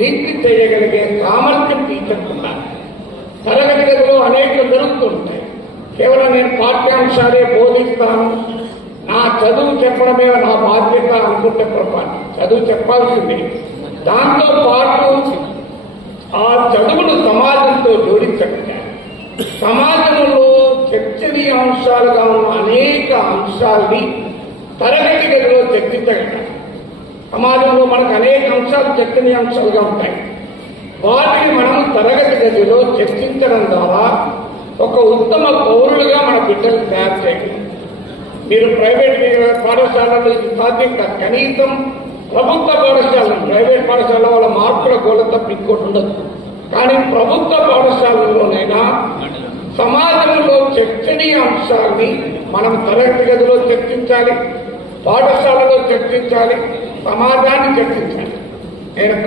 Link చేయగలిగే సామర్థ్యం టీచర్కు ఉండాలి. తరగతి గదిలో అనేకలు జరుగుతుంటాయి. కేవలం నేను పాఠ్యాంశాలే బోధిస్తాను, నా చదువు చెప్పడమే నా బాధ్యత అనుకుంటే పొరపాటు. చదువు చెప్పాల్సిందే. దాంతో పాటు ఆ చదువును సమాజంతో జోడించగలిగారు. సమాజంలో చర్చనీయాంశాలుగా ఉన్న అనేక అంశాలని తరగతి గదిలో చర్చించగలిగారు. సమాజంలో మనకు అనేక అంశాలు చర్చనీయాంశాలుగా ఉంటాయి. వాటిని మనం తరగతి గదిలో చర్చించడం ద్వారా ఒక ఉత్తమ పౌరులుగా మన బిడ్డలు తయారు చేయగలం. మీరు ప్రైవేట్ పాఠశాలలో ఇది సాధ్యం కాదు. కనీసం ప్రభుత్వ పాఠశాలలు, ప్రైవేట్ పాఠశాల వాళ్ళ మార్కుల గోల తప్ప ఇంకోటి ఉండదు. కానీ ప్రభుత్వ పాఠశాలలోనైనా సమాజంలో చర్చనీయ అంశాన్ని మనం తరగతి గదిలో చర్చించాలి, పాఠశాలలో చర్చించాలి, సమాజాన్ని చర్చించాలి. నేను